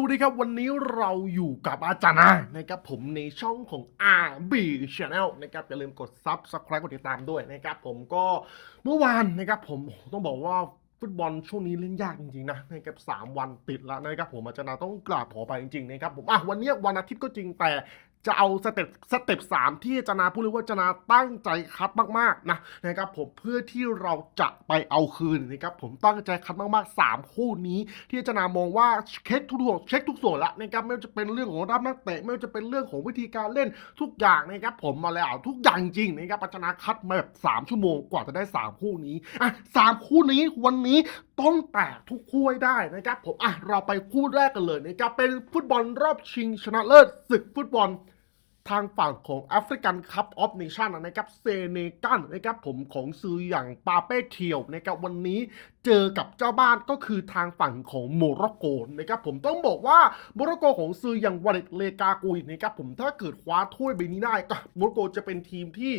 สวัสดีครับวันนี้เราอยู่กับอาจารย์นะนะครับผมในช่องของ RB Channel นะครับอย่าลืมกด Subscribe กดติดตามด้วยนะครับผมก็เมื่อวานนะครับผมต้องบอกว่าฟุตบอลช่วงนี้เล่นยากจริงๆนะนะครับสามวันติดแล้วนะครับผมอาจารย์ต้องกราบขอไปจริงๆนะครับผมอะวันนี้วันอาทิตย์ก็จริงแต่ จะเอาสเต็ปสเต็ปสามที่อาจารย์นาพูดเลยว่าอาจารย์นาตั้งใจคัดมากๆนะนะครับผมเพื่อที่เราจะไปเอาคืนนะครับผมตั้งใจคัดมากๆสามคู่นี้ที่อาจารย์นามองว่าเช็คทุกส่วนเช็คทุกส่วนล้วนะครับไม่ว่าจะเป็นเรื่องของรับนักเตะไม่ว่าจะเป็นเรื่องของวิธีการเล่นทุกอย่างนะครับผมมาแล้วทุกอย่างจริงนะครับอาจารย์นาคัดมาแบบสามชั่วโมงกว่าจะได้สามคู่นี้อะสามคู่นี้วันนี้ต้องแตกทุกคู่ให้ได้นะครับผมอะเราไปคู่แรกกันเลยนะครับเป็นฟุตบอลรอบชิงชนะเลิศศึกฟุตบอล ทางฝั่งของแอฟริกันคัพออฟเนชั่นนะครับเซเนกัลนะครับผมของซื้ออย่างปาเป้เทียวนะครับวันนี้เจอกับเจ้าบ้านก็คือทางฝั่งของโมร็อกโกนะครับผมต้องบอกว่าโมร็อกโกของซื้ออย่างวาเลตเลกากุยนะครับผมถ้าเกิดคว้าถ้วยใบนี้ได้ก็โมร็อกโกจะเป็นทีมที่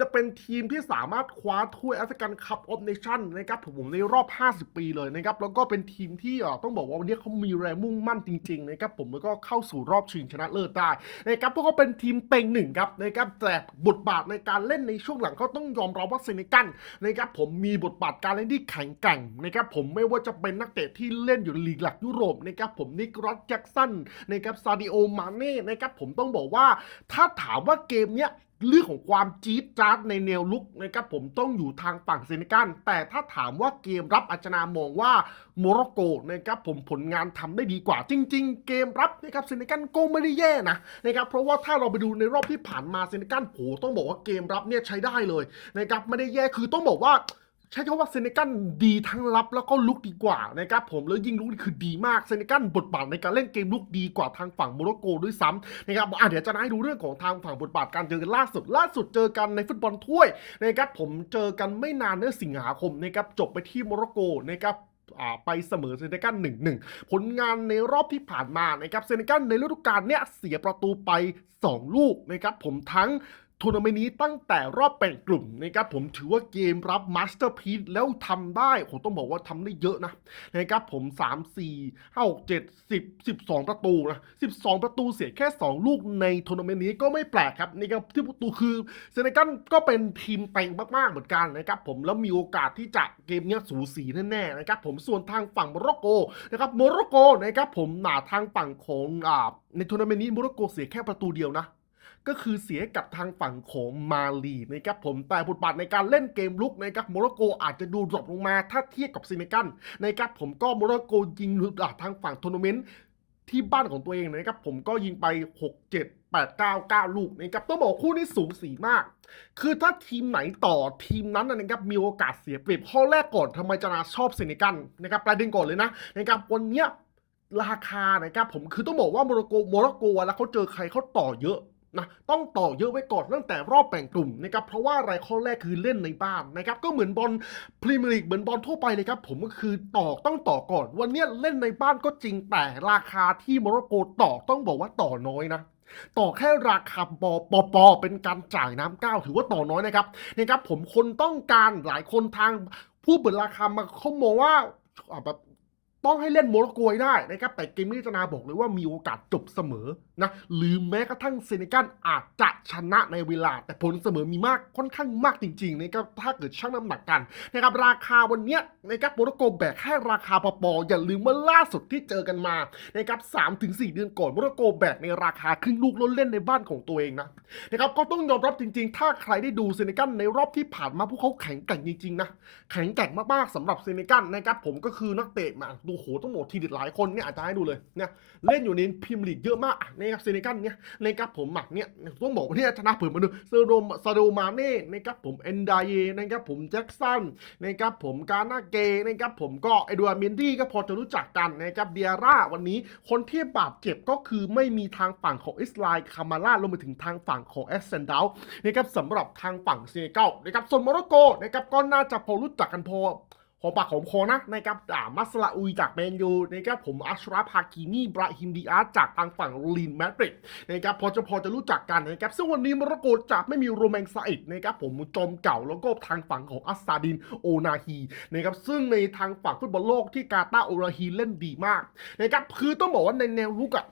จะเป็นทีมที่สามารถคว้าถ้วยแอฟริกันคัพออฟเนชั่นนะครับผมในรอบ 50 ปีเลยนะครับแล้วก็เป็นทีมที่ต้องบอกว่าวันนี้เขามีแรงมุ่งมั่นจริงๆนะครับผมแล้วก็เข้าสู่รอบชิงชนะเลิศได้นะครับพวกเขาเป็นทีมเต็งหนึ่งครับนะครับแต่บทบาทในการเล่นในช่วงหลังเขาต้องยอมรับว่าเซเนกัลนะครับผมมีบทบาทการเล่นที่แข็งแกร่งนะครับผมไม่ว่าจะเป็นนักเตะที่เล่นอยู่ลีกหลักยุโรปนะครับผมนิกรัสแจ็กสันนะครับซาดิโอมาเน่นะครับผมต้องบอกว่า ถ้าถามว่าเกมเนี้ย เรื่องของความจี๊ดจ๊าดในแนวลุกนะครับผมต้องอยู่ทางฝั่งเซเนกัลแต่ถ้าถามว่าเกมรับอาจนามองว่าโมร็อกโกนะครับผมผลงานทำได้ดีกว่า จริง ๆ เกมรับนะครับเซเนกัลก็ไม่ได้แย่นะนะครับเพราะว่าถ้าเราไปดูในรอบที่ผ่านมาเซเนกัลโหต้องบอกว่าเกมรับเนี่ยใช้ได้เลยนะครับไม่ได้แย่คือต้องบอกว่า ช้คำว่าเซเนกัลดีทั้งรับแล้วก็ลุกดีกว่านะครับผมแล้วยิงลุกนี่คือดีมากเซเนกัลบทบาทในการเล่นเกมลุกดีกว่าทางฝั่งโมร็อกโกด้วยซ้ำนะครับอะเดี๋ยวจะให้ดูเรื่องของทางฝั่งบทบาทการเจอกันล่าสุด ล่าสุดเจอกันในฟุตบอลถ้วยนะครับผมเจอกันไม่นานเนื่อสิงหาคมนะครับจบไปที่โมร็อกโกนะครับอ่าไปเสมอเซเนกัลหนึ่งหนึ่งผลงานในรอบที่ผ่านมานะครับเซเนกัลในฤดูกาลเนี้ยเสียประตูไป 2 ลูกนะครับผมทั้ง ทัวร์นาเมนต์นี้ตั้งแต่รอบแบ่งกลุ่มนะครับผมถือว่าเกมรับมาสเตอร์พี e แล้วทำได้ผมต้องบอกว่าทำได้เยอะนะนะครับผม 3 4 5 6 7 10 12 ประตูนะ12 ประตูเสียแค่ 2 ลูกในทัวร์นาเมนต์นี้ก็ไม่แปลกครับนะครับที่ประตูคือเซเนกัลก็เป็นทีมเต็งมากๆเหมือนกันนะครับผมแล้วมีโอกาสที่จะเกมเนี้ยสูสีแน่ๆนะครับผมส่วนทางฝั่งโมร็อกโกนะครับโมร็อกโกนะครับผมหนาทางฝั่งของอ่าในทัวร์นาเมนต์นี้โมร็อกโกเสียแค่ประตูเดียวนะ ก็คือเสียกับทางฝั่งของมาลีนะครับผมแต่บทบาทในการเล่นเกมลุกนะครับโมร็อกโกอาจจะดูดรอปลงมาถ้าเทียบกับเซเนกัลนะครับผมก็โมร็อกโกยิงหลุดอะทางฝั่งทัวร์นาเมนต์ที่บ้านของตัวเองนะครับผมก็ยิงไป 6 7 8 9 9 ลูกนะครับต้องบอกคู่นี้สูงสีมาก คือถ้าทีมไหนต่อทีมนั้นนะครับมีโอกาสเสียเปรียบข้อแรกก่อนทำไมจะนาชอบเซเนกัลนะครับประเด็นก่อนเลยนะนะครับวันเนี้ยราคานะครับผมคือต้องบอกว่าโมร็อกโกโมร็อกโกเวลาเขาเจอใครเขาต่อเยอะ นะต้องต่อเยอะไว้ก่อนตั้งแต่รอบแบ่งกลุ่มนะครับเพราะว่าอะไรายข้อแรกคือเล่นในบ้านนะครับก็เหมือนบอลพรีเมียร์ลีกเหมือนบอลทั่วไปเลยครับผมก็คือต่อต้องต่อก่อน วันนี้เล่นในบ้านก็จริงแต่ราคาที่โมร็อกโกต่อต้องบอกว่าต่อน้อยนะต่อแค่ราคาปอปอปอเป็นการจ่ายน้ำก้าวถือว่าต่อน้อยนะครับนะครับผมคนต้องการหลายคนทางผู้เปิดราคามาเขามองว่าแบบต้องให้เล่นโมร็อกโกได้นะครับแต่เกมนี้จนาบอกเลยว่ามีโอกาสจบเสมอ นะหรือแม้กระทั่งเซเนกัลอาจจะชนะในเวลา แต่ผลเสมอมีมากค่อนข้างมากจริงๆนะครับถ้าเกิดชั่งน้ำหนักกันนะครับราคาวันนี้นะครับโมร็อกโกแบกแค่ราคาปอปอย่าลืมว่าล่าสุดที่เจอกันมานะครับสามถึงสี่เดือนก่อนโมร็อกโกแบกในราคาครึ่งลูกล้นเล่นในบ้านของตัวเองนะนะครับก็ต้องยอมรับจริงๆ ถ้าใครได้ดูเซเนกัลในรอบที่ผ่านมาพวกเขาแข็งแกร่งจริงๆนะแข็งแกร่งมากๆสำหรับเซเนกัลนะครับผมก็คือนักเตะมาดูโหต้องบอกทีเด็ดหลายคนเนี่ยอาจจะให้ดูเลยเนี่ยเล่นอยู่ในพรีเมียร์ลีกเยอะมากอะนะครับเซเนกัลเนี่ยนะครับผมหมักเนี่ยต้องบอกว่าเนี่ยชนะเปิดมาดูเซโรมซาโดมาเน่นะครับผมเอนดาเยนะครับผมแจ็คสันนะครับผมกานาเกนะครับผมก็เอดูอาร์เมนดี้ก็พอจะรู้จักกันนะครับเดียร่าวันนี้คนที่บาดเจ็บก็คือไม่มีทางฝั่งของอิสไลคามาร่ารวมไปถึงทางฝั่งของแอสเซนดานะครับสำหรับทางฝั่งเซเนกัลนะครับส่วนโมร็อกโกนะครับก็น่าจะพอรู้จักกันพอ หอมปากหอมคอนะนะครับอ่ามัสลาอุยจากแมนยูนะครับผมอัชราฟฮากิมีบราฮิมดิอาสจากทางฝั่งลีนแมดริดนะครับพอจะพอจะรู้จักกันนะครับซึ่งวันนี้โมร็อกโกจะไม่มีโรแมงซาอิดนะครับผมจอมเก่าแล้วก็ทางฝั่งของอัสซาดินโอนาฮีนะครับซึ่งในทางฝั่งฟุตบอลโลกที่กาตาร์โอนาฮีเล่นดีมากนะครับคือต้องบอกว่าในแนวลุกอะ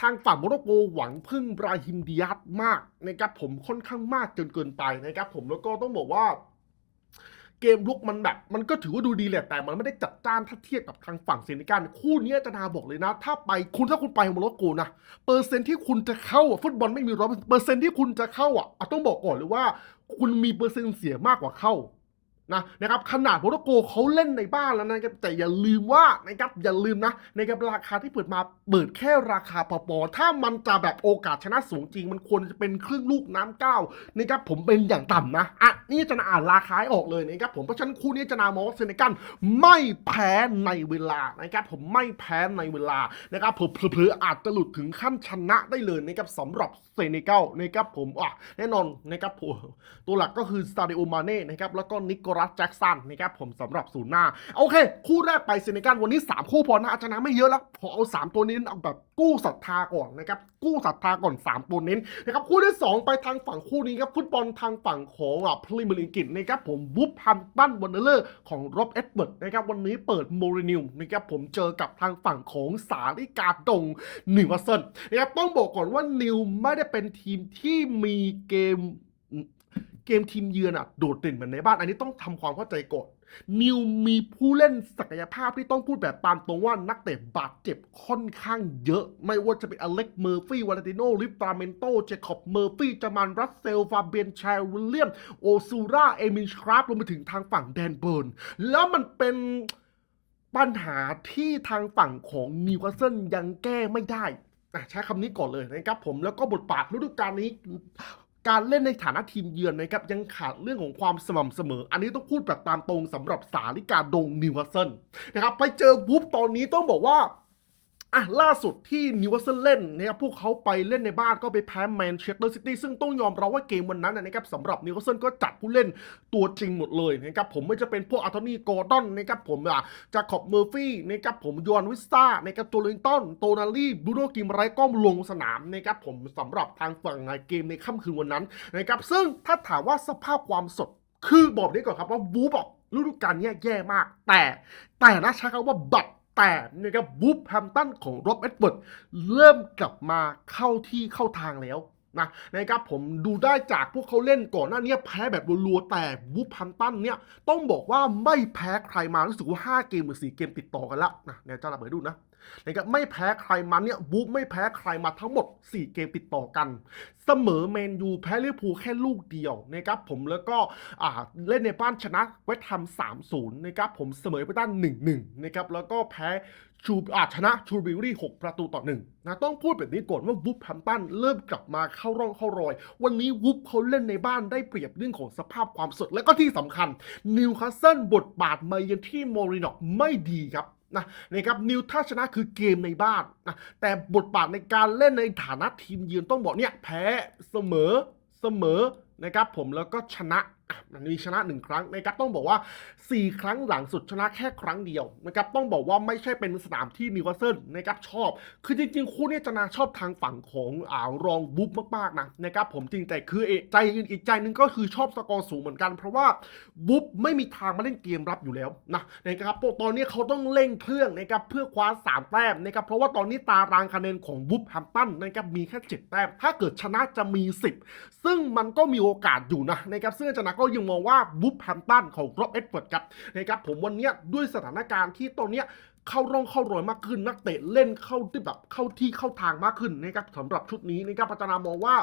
ทางฝั่งโมร็อกโกหวังพึ่งบราฮิมดิยัตมากนะครับผมค่อนข้างมากจนเกินไปนะครับผมแล้วก็ต้องบอกว่า เกมลุกมันแบบมันก็ถือว่าดูดีแหละแต่มันไม่ได้จัดจ้านถ้าเทียบกับทางฝั่งเซนิการคู่นี้อาจารนาบอกเลยนะ ถ้าไปคุณถ้าคุณไปโมร็อกโกนะเปอร์เซ็นที่คุณจะเข้าฟุตบอลไม่มีร้อยเปอร์เซ็นที่คุณจะเข้าอะอะต้องบอกก่อนเลยว่า คุณมีเปอร์เซ็นต์เสียมากกว่าเข้า นะนะครับขนาดโมร็อกโกเขาเล่นในบ้านแล้วนะครับแต่อย่าลืมว่านะครับอย่าลืมนะนะครับราคาที่เปิดมาเปิดแค่ราคาปอปอถ้ามันจะแบบโอกาสชนะสูงจริง มันควรจะเป็นครึ่งลูกน้ำเก้านะครับผมเป็นอย่างต่ำนะอะนี่จะนาอ่านราคาให้ออกเลยนะครับผมเพราะฉะนั้นคู่นี้จะนามองว่าเซเนกันไม่แพ้ในเวลานะครับผมไม่แพ้ในเวลานะครับผมเผลอๆอาจจะหลุดถึงขั้นชนะได้เลยนะครับสำหรับเซเนกัลนะครับผมอะแน่นอนนะครับผมตัวหลักก็คือซาดิโอมาเน่นะครับแล้วก็นิโคลัสแจ็กสันนะครับผมสำหรับศูนย์หน้า โอเค คู่แรกไปเซเนกัลวันนี้ 3 คู่พอนะอาจจะนะไม่เยอะแล้วพอเอา 3 ตัวนี้เอาแบบกู้ศรัทธาก่อนนะครับกู้ศรัทธาก่อน 3 ตัวเน้นะครับคู่ที่ 2 ไปทางฝั่งคู่นี้ครับฟุตบอลทางฝั่งของอะพรีเมียร์ลีกอังกฤษนะครับผมบุ๊บฮัมตันวันเดอร์ของโรบเอ็ดเบิร์ดนะครับวันนี้เปิดโมรินิวนะครับผมเจอกับทางฝั่งของสาริกาดงนิวคาสเซิลนะครับต้องบอกก่อนว่านิวไม่ได้เป็นทีมที่มีเกมเกมทีมเยือนอะโดดเด่นเหมือนในบ้าน อันนี้ต้องทำความเข้าใจก่อน นิวมีผู้เล่นศักยภาพที่ต้องพูดแบบตามตรงว่านักเตะบาดเจ็บค่อนข้างเยอะ ไม่ว่าจะเป็นอเล็กเมอร์ฟี่วาเลนติโนลิฟตาเมนโต เจคอบเมอร์ฟี่จามันรัสเซล ฟาเบียนชายวิลเลียม โอซูราเอมินชราฟรวมไปถึงทางฝั่งแดนเบิร์น แล้วมันเป็นปัญหาที่ทางฝั่งของนิวคาสเซิลยังแก้ไม่ได้ ใช้คำนี้ก่อนเลยนะครับผมแล้วก็บทบาทฤดูกาลนี้การเล่นในฐานะทีมเยือนนะครับยังขาดเรื่องของความสม่ำเสมอ อันนี้ต้องพูดแบบตามตรงสำหรับสาลิกาดงนิวคาสเซิลนะครับไปเจอวูฟตอนนี้ต้องบอกว่า อะล่าสุดที่นิวคาสเซิลเล่นนะครับพวกเขาไปเล่นในบ้านก็ไปแพ้แมนเชสเตอร์ซิตี้ซึ่งต้องยอมรับว่าเกมวันนั้นนะครับสำหรับนิวคาสเซิลก็จัดผู้เล่นตัวจริงหมดเลยนะครับผมไม่จะเป็นพวกอัลโทนี่กอร์ดอนนะครับผมอะจาคอบเมอร์ฟี่นะครับผมยอนวิสตานะครับโจลินตันโตนาลีบูโนกิมไรก็ลงสนามนะครับผมสำหรับทางฝั่งในเกมในค่ำคืนวันนั้นนะครับซึ่งถ้าถามว่าสภาพความสดคือบอกนี้ก่อนครับว่าบูบอกฤดูกาลนี้แย่มาก แต่แต่นะใช้คำว่าบัตร แต่นะครับบูฟแฮมตันของโรบเอ็ดเวิร์ดเริ่มกลับมาเข้าที่เข้าทางแล้ว นะนะครับผมดูได้จากพวกเขาเล่นก่อนหน้านี้แพ้แบบรัวๆแต่บูฟแฮมตันเนี่ยต้องบอกว่าไม่แพ้ใครมารู้สึกว่า 5 เกมหรือ 4 เกมติดต่อกันแล้วนะเนี่ยจ้าระเบิดดูนะนะครับไม่แพ้ใครมาเนี่ยบูฟไม่แพ้ใครมาทั้งหมด 4 เกมติดต่อกัน เสมอแมนยูแพ้ลิเวอร์พูลแค่ลูกเดียวนะครับผมแล้วก็อ่าเล่นในบ้านชนะเวสต์แฮม3-0นะครับผมเสมอไปด้าน1-1นะครับแล้วก็แพ้ ชูอาชนะชูบิลลี่6ประตูต่อหนึ่งนะต้องพูดแบบนี้ก่อนว่าวูฟแฮมตันเริ่มกลับมาเข้าร่องเข้ารอย วันนี้วูฟเขาเล่นในบ้านได้เปรียบเรื่องของสภาพความสด และก็ที่สำคัญนิวคาสเซิลบทบาทมาเยือนที่โมรินอกไม่ดีครับนะนะครับนิวถ้าชนะคือเกมในบ้านนะแต่บทบาทในการเล่นในฐานะทีมเยือนต้องบอกเนี่ยแพ้เสมอเสมอนะครับผมแล้วก็ชนะมันมีชนะหนึ่งครั้งนะครับต้องบอกว่า4 ครั้งหลังสุดชนะแค่ครั้งเดียวนะครับต้องบอกว่าไม่ใช่เป็นสนามที่นิวคาสเซิลนะครับชอบ คือจริงๆ คู่นี้จะนาชอบทางฝั่งของอ่ารองบุ๊บมากๆนะนะครับผมจริงแต่คือเอกใจอื่นอีกใจนึงก็คือชอบสกอร์สูงเหมือนกัน เพราะว่าบุ๊บไม่มีทางมาเล่นเกมรับอยู่แล้วนะนะครับตอนนี้เขาต้องเร่งเครื่องนะครับเพื่อคว้า3แต้มนะครับเพราะว่าตอนนี้ตารางคะแนนของบุ๊บแฮมตันนะครับมีแค่7แต้มถ้าเกิดชนะจะมี 10 ซึ่งมันก็มีโอกาสอยู่นะนะครับซึ่งอาจารย์นะก็ยังมองว่าบุ๊บแฮมตันของโรบเอ็ดเวิร์ดครับนะครับผมวันนี้ด้วยสถานการณ์ที่ตอนเนี้ยเข้าร่องเข้ารอยมากขึ้น นักเตะเล่นเข้าที่แบบเข้าที่เข้าทางมากขึ้นนะครับสำหรับชุดนี้นะครับพัฒนามองว่า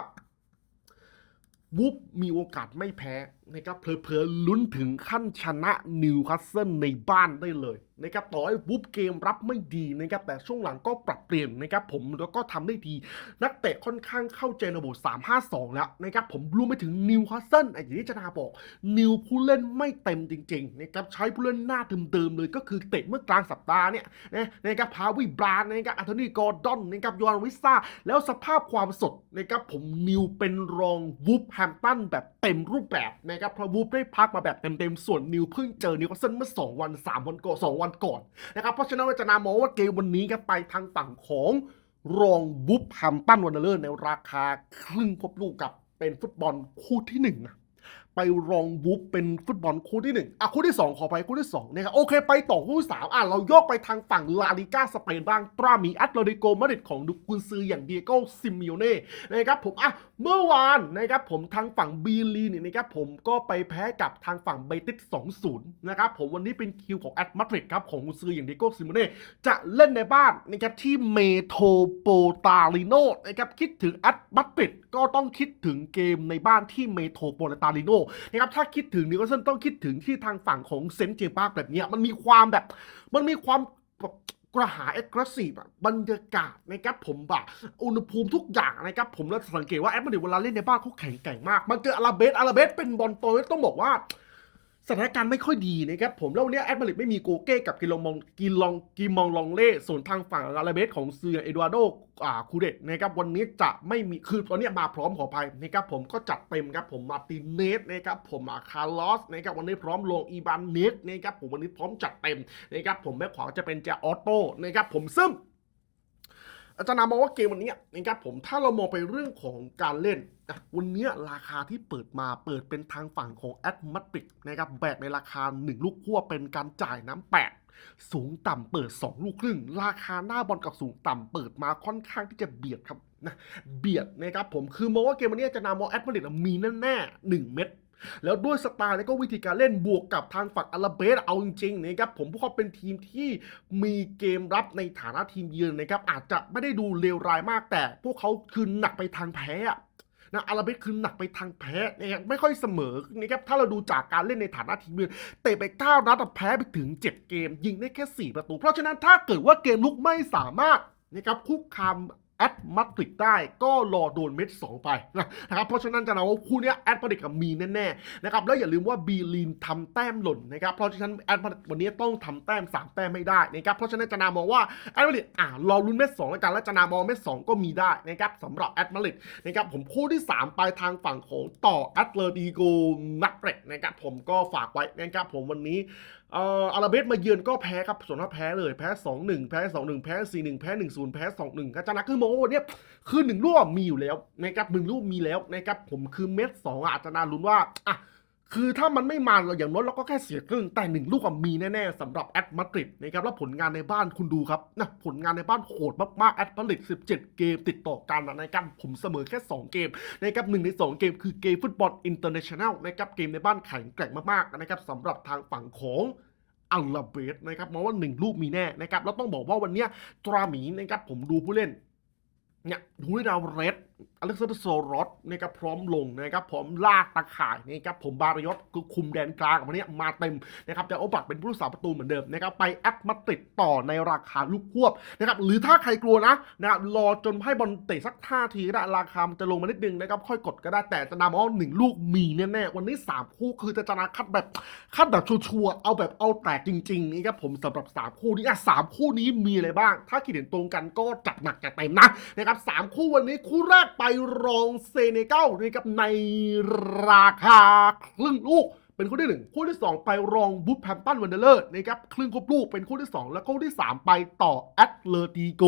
วูฟมีโอกาสไม่แพ้ นะครับเพลอๆลุ้นถึงขั้นชนะนิวคาสเซิลในบ้านได้เลยนะครับต่อให้วูฟเกมรับไม่ดีนะครับแต่ช่วงหลังก็ปรับเปลี่ยนนะครับผมแล้วก็ทำได้ดี นักเตะค่อนข้างเข้าใจระบบ 352 แล้วนะครับผมรวมไปถึงนิวคาสเซิลอย่างที่จนาบอก นิวผู้เล่นไม่เต็มจริงๆนะครับใช้ผู้เล่นหน้าเดิมๆเลยก็คือเตะเมื่อกลางสัปดาห์เนี่ยนะนะครับพาวิบรานนะครับอันโทนีกอร์ดอนนะครับยอนวิสซาแล้วสภาพความสดนะครับผมนิวเป็นรองวูฟแฮมตันแบบเต็มรูปแบบนะนะครับเพราะวูฟได้พักมาแบบเต็มๆ ส่วนนิวเพิ่งเจอนิวคาสเซิลเมื่อ 2 วัน 3 วันก่อน2วันก่อนนะครับเพราะฉะนั้นเราจะนามองว่าเกมวันนี้ครับไปทางฝั่งของรองบุฟแฮมตันวันเดอร์เลอร์ในราคาครึ่งพบลูกกับเป็นฟุตบอลคู่ที่หนึ่งนะ ไปรองบูฟเป็นฟุตบอลคู่ที่หนึ่งอะคู่ที่สองขอไปคู่ที่สองนะครับโอเคไปต่อคู่ที่สามอะเราโยกไปทางฝั่งลาลิก้าสเปนบ้างตรามีแอตเลติโกมาดริดของดุกุนซืออย่างเดียโกซิมิโอเน่นะครับผมอะเมื่อวานนะครับผมทางฝั่งบีลีเนี่ยนะครับผมก็ไปแพ้กับทางฝั่งเบติส2-0นะครับผมวันนี้เป็นคิวของแอตมาดริดครับของกุนซืออย่างเดียโกซิมิโอเน่จะเล่นในบ้านนะครับที่เมโทรโปตาลิโนนะครับคิดถึงแอตมาดริดก็ต้องคิดถึงเกมในบ้านที่เมโทรโปตาลิโนนะครับถ้าคิดถึงนิวคาสเซิลต้องคิดถึงที่ทางฝั่งของเซนต์เจมส์ปาร์กแบบนี้มันมีความแบบ มันมีความแบบกระหายเอ็กซ์ซีฟอะบรรยากาศนะครับผมแบบอุณหภูมิทุกอย่างนะครับผมแล้วสังเกตว่าแอตมาดริดเวลาเล่นในบ้านเขาแข็งแกร่งมาก มันเจออาราเบสอาราเบสเป็นบอลโตต้องบอกว่า สถานการณ์ไม่ค่อยดีนะครับผมแล้ววันนี้แอดมาริดไม่มีโกเก้กับกิลองมองกิลองกิมองลองเล่ส่วนทางฝั่งอาราเบสของเซียเอดวาร์โดอ่าคูเดตนะครับวันนี้จะไม่มีคือตอนนี้มาพร้อมขออภัยนะครับผมก็จัดเต็มครับผมมาติเนสนะครับผมมาคาร์ลอสนะครับวันนี้พร้อมลงอีบานเนสนะครับผมวันนี้พร้อมจัดเต็มนะครับผมแม่ขวาจะเป็นจาออโต้นะครับผมซึ่ง อาจารย์นามองว่าเกมวันนี้นะครับผมถ้าเรามองไปเรื่องของการเล่นอะวันนี้ราคาที่เปิดมาเปิดเป็นทางฝั่งของแอดมัตริกนะครับแบกในราคา 1 ลูกขั้วเป็นการจ่ายน้ำแปดสูงต่ำเปิด 2 ลูกครึ่ง ราคาหน้าบอลกับสูงต่ำเปิดมาค่อนข้างที่จะเบียดครับนะเบียดนะครับผมคือมองว่าเกมวันนี้อาจารย์นามองแอดมัตริกมีแน่ๆหนึ่งเม็ด แล้วด้วยสไตล์และก็วิธีการเล่นบวกกับทางฝั่งอาราเบสเอาจริงๆนะครับผมพวกเขาเป็นทีมที่มีเกมรับในฐานะทีมเยือนนะครับอาจจะไม่ได้ดูเลวร้ายมากแต่ พวกเขาคือหนักไปทางแพ้อะนะอาราเบสคือหนักไปทางแพ้นะครับไม่ค่อยเสมอนะครับถ้าเราดูจากการเล่นในฐานะทีมเยือนเตะไป9นัดแต่แพ้ไปถึง 7 เกม ยิงได้แค่ 4 ประตู เพราะฉะนั้นถ้าเกิดว่าเกมลุกไม่สามารถนะครับคุกคาม แอดมาดริดได้ก็รอโดนเม็ดสองไปนะครับเพราะฉะนั้นจะนะว่าคู่นี้แอดมาดริดกับมีแน่ๆนะครับแล้วอย่าลืมว่าบีลีนทำแต้มหล่นนะครับเพราะฉะนั้นแอดมาดริดวันนี้ต้องทำแต้ม 3 แต้มไม่ได้นะครับเพราะฉะนั้นจะนามองว่าแอดมาดริดอ่ารอลุ้นเม็ดสองแล้วกันแล้วจะนามองเม็ดสองก็มีได้นะครับสำหรับแอดมาดริดนะครับผมคู่ที่ 3 ไปทางฝั่งของต่อแอตเลติโกมาดริดนะครับผมก็ฝากไว้นะครับผมวันนี้ อาราเบสมาเยือนก็แพ้ครับส่วนว่าแพ้เลยแพ้ 2-1 แพ้ 2-1 แพ้ 4-1 แพ้ 1-0 แพ้ 2-1ก็จะนะคือมองว่าวันเนี่ยคือหนึ่งลูกมีอยู่แล้วนะครับหนึ่งลูกมีแล้วนะครับผมคือเม็ดสองอาจจะนาลุ้นว่าอะ คือถ้ามันไม่มาเราอย่างน้อยเราก็แค่เสียครึ่งแต่หนึ่งลูกมีแน่ๆสำหรับแอตมาดริดนะครับแล้วผลงานในบ้านคุณดูครับนะผลงานในบ้านโหดมากๆแอตมาดริด17 เกมติดต่อกันนะครับผมเสมอแค่ 2 เกมนะครับหนึ่งใน 2 เกมคือเกมฟุตบอลอินเตอร์เนชั่นแนลนะครับเกมในบ้านแข็งแกร่งมากๆนะครับสำหรับทางฝั่งของอัลลาเบสนะครับมองว่าหนึ่งลูกมีแน่นะครับแล้วต้องบอกว่าวันนี้ตราหมีนะครับผมดูผู้เล่นเนี่ยฮูริดาวเรส อเล็กซานเดอร์โซรอสนะครับพร้อมลงนะครับพร้อมลากตะข่ายนะครับผมบารยศคือคุมแดนกลางวันนี้มาเต็มนะครับแต่โอบักเป็นผู้รักษาประตูเหมือนเดิมนะครับไปแอดมาติดต่อในราคาลูกควบนะครับหรือถ้าใครกลัวนะนะครับรอจนให้บอลเตะสักท่าทีก็ได้ราคามันจะลงมานิดนึงนะครับค่อยกดก็ได้แต่จะนำเอาหนึ่งลูกมีแน่ๆวันนี้ 3 คู่คือจะจนาคัดแบบคัดแบบชัวร์ๆเอาแบบเอาแตกจริงๆนี่ครับผมสำหรับ 3 คู่นี้อะสามคู่นี้มีอะไรบ้าง ถ้าคิดเห็นตรงกันก็จัดหนักจัดเต็มนะนะครับสามคู่วันนี้คู่แรกไปรองเซเนกัลนะครับในราคาครึ่งลูกเป็นคู่ที่หนึ่งคู่ที่สองไปรองบูฟแฮมตันวันเดอร์นะครับครึ่งครบลูกเป็นคู่ที่สองแล้วคู่ที่สามไปต่อแอตเลติโก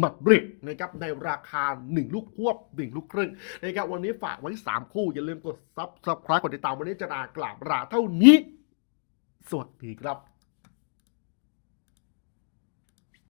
มาดริดนะครับในราคา 1 ลูกควบ 1 ลูกครึ่งนะครับวันนี้ฝากไว้ 3 คู่ อย่าลืมกดซับสไครต์กดติดตามวันนี้จะนากราบลาเท่านี้ สวัสดีครับ